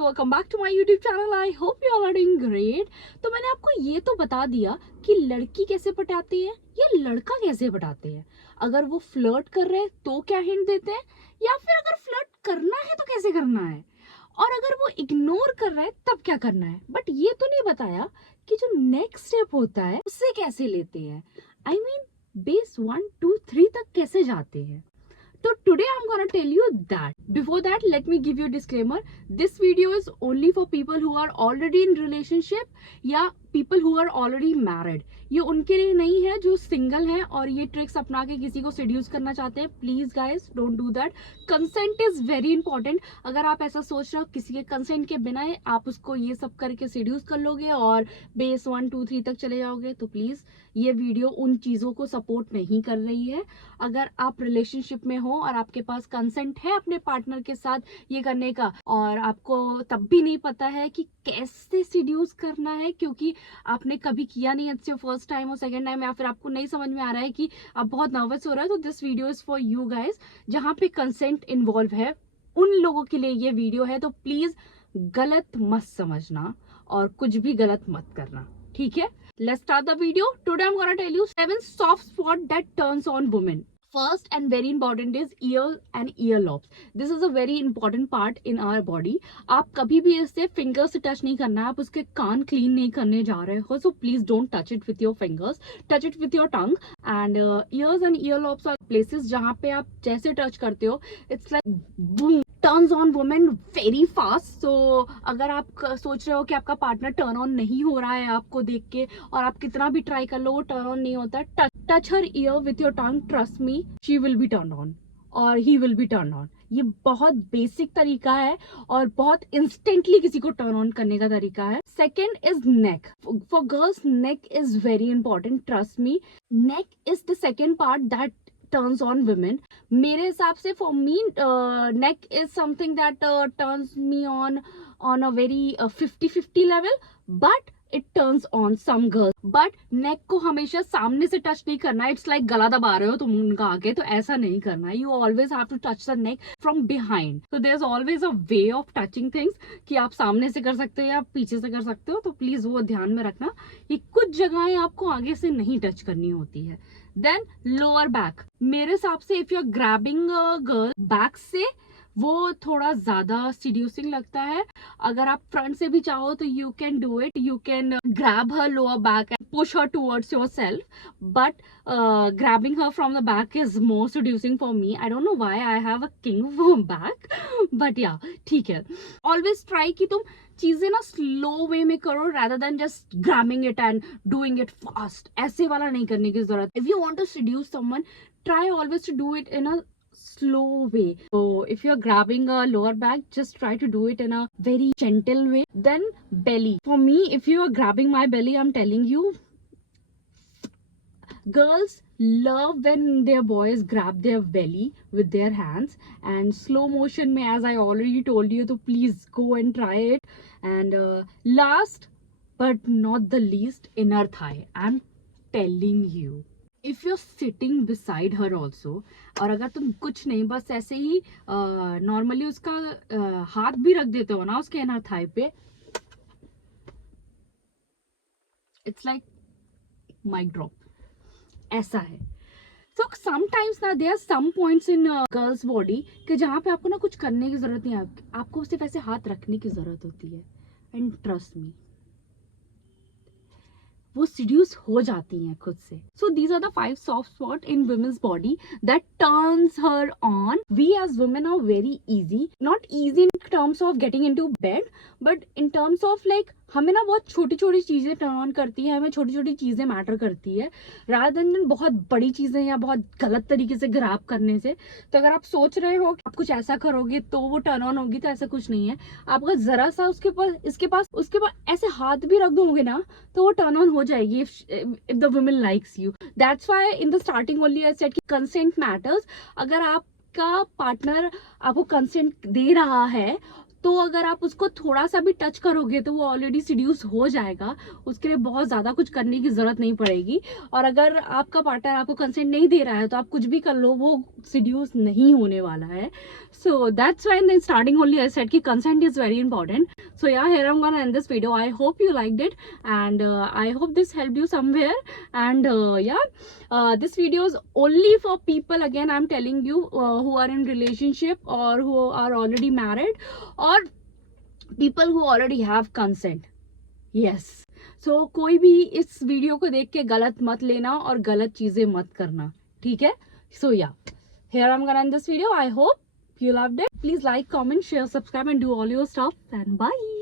Welcome back to my YouTube channel. I hope you all are doing great. तो मैंने आपको ये तो बता दिया कि लड़की कैसे पटाती है या लड़का कैसे पटाते हैं। अगर वो फ्लर्ट कर रहे हैं तो क्या हिंट देते हैं, या फिर अगर फ्लर्ट करना है तो कैसे करना है, और अगर वो इग्नोर कर रहा है तब क्या करना है। बट ये तो नहीं बताया कि जो नेक्स्ट स्टेप होता है उससे कैसे लेते हैं। आई मीन बेस 1 2 3 तक कैसे जाते हैं। So today I'm gonna tell you that. Before that, let me give you a disclaimer. This video is only for people who are already in relationship या people who are already married. ये उनके लिए नहीं है जो single है और ये ट्रिक्स अपना के किसी को सेड्यूस करना चाहते हैं। Please guys don't do that. Consent is very important. अगर आप ऐसा सोच रहे हो किसी के कंसेंट के बिना आप उसको ये सब करके सेड्यूस कर लोगे और बेस 1 2 3 तक चले जाओगे, तो प्लीज ये वीडियो उन चीजों को सपोर्ट नहीं कर रही है। अगर आप रिलेशनशिप में हो और आपके पास कंसेंट है अपने पार्टनर के साथ ये करने का, और आपको तब भी नहीं पता है कि कैसे सेड्यूस करना है क्योंकि आपने कभी किया नहीं, इट्स योर फर्स्ट टाइम और सेकंड टाइम, या फिर आपको नहीं समझ में आ रहा है कि आप बहुत नर्वस हो रहा है, तो this video is for you guys. जहां पे कंसेंट इन्वॉल्व है उन लोगों के लिए ये वीडियो है। तो प्लीज गलत मत समझना और कुछ भी गलत मत करना, ठीक है। Let's start the video. Today I'm gonna tell you 7 soft spot that turns on women. First and very important is ear and earlobes. This is a very important part in our body. आप कभी भी इससे finger से touch नहीं करना है। आप उसके कान क्लीन नहीं करने जा रहे हो, so please don't touch it with your fingers. Touch it with your tongue. And ears and earlobes are places जहाँ पे आप जैसे टच करते हो, it's like boom. Turns on women very fast. So अगर आप सोच रहे हो कि आपका पार्टनर टर्न ऑन नहीं हो रहा है आपको देख के और आप कितना भी ट्राई कर लो वो टर्न ऑन नहीं होता, touch her ear with your tongue, trust me she will be turn on और he will be turn on. ये बहुत बेसिक तरीका है और बहुत इंस्टेंटली किसी को टर्न ऑन करने का तरीका है। Second is neck. For girls neck is very important, trust me. Neck is the second part that turns on women. मेरे हिसाब से for me neck is something that turns me on a very 50-50 level, but it turns on some girls. But neck को हमेशा सामने से touch नहीं करना। It's like गला दबा रहे हो तुम उनका आगे, तो ऐसा नहीं करना। You always have to touch the neck from behind. so there's always a way of touching things कि आप सामने से कर सकते हो या पीछे से कर सकते हो, तो प्लीज वो ध्यान में रखना। ये कुछ जगहें आपको आगे से नहीं टच करनी होती है। देन लोअर बैक, मेरे हिसाब से if you are grabbing a girl back से वो थोड़ा ज्यादा सीड्यूसिंग लगता है। अगर आप फ्रंट से भी चाहो तो you can do it, you can grab her lower back and push her towards yourself, but grabbing her from the back is more seducing for me. I don't know why I have a kink for back, but yeah ठीक है। Always try कि तुम चीजें ना slow वे में करो rather than just grabbing it and doing it fast. ऐसे वाला नहीं करने की जरूरत। If you want to seduce someone, try always to do it in a slow way. So if you're grabbing a lower back, just try to do it in a very gentle way. Then belly. For me, if you are grabbing my belly, I'm telling you, girls love when their boys grab their belly with their hands, and slow motion mein, as I already told you, so please go and try it. And last but not the least, inner thigh. I'm telling you, if you're sitting beside her also, और अगर तुम कुछ नहीं बस ऐसे ही normally उसका हाथ भी रख देते हो ना उसके इनर थाई पे, इट्स लाइक माइक ड्रॉप। ऐसा है। So sometimes ना there are some points in girls body कि जहाँ पे आपको ना कुछ करने की जरूरत नहीं है, आपको सिर्फ ऐसे हाथ रखने की जरूरत होती है, एंड ट्रस्ट मी वो सीड्यूस हो जाती हैं खुद से। So these are the 5 soft spot in women's body that turns her on. We as women are very easy, not easy in terms of getting into bed, but in terms of like हमें ना बहुत छोटी छोटी चीजें turn on करती है, हमें छोटी छोटी चीजें मैटर करती है रादर देन बहुत बड़ी चीजें या बहुत गलत तरीके से ग्रैब करने से। तो अगर आप सोच रहे हो कि आप कुछ ऐसा करोगे तो वो टर्न ऑन होगी, तो ऐसा कुछ नहीं है। आप अगर जरा सा उसके पास ऐसे हाथ भी रख दोगे ना तो वो टर्न ऑन हो जाएगी if the woman likes you. That's why in the starting only I said कि consent matters. अगर आपका पार्टनर आपको कंसेंट दे रहा है तो अगर आप उसको थोड़ा सा भी टच करोगे तो वो ऑलरेडी सीड्यूस हो जाएगा, उसके लिए बहुत ज़्यादा कुछ करने की ज़रूरत नहीं पड़ेगी। और अगर आपका पार्टनर आपको कंसेंट नहीं दे रहा है तो आप कुछ भी कर लो, वो सीड्यूस नहीं होने वाला है। So that's why in the starting only I said कि consent is very important. So yeah, here I'm gonna end this video. I hope you liked it, and I hope this helped you somewhere. And this video is only for people, again I'm telling you, who are in relationship or who are already married, or people who already have consent. Yes. So कोई भी इस video को देख के गलत मत लेना और गलत चीजें मत करना, ठीक है? So yeah, here I'm gonna end this video. I hope you loved it. Please like, comment, share, subscribe and do all your stuff, and bye.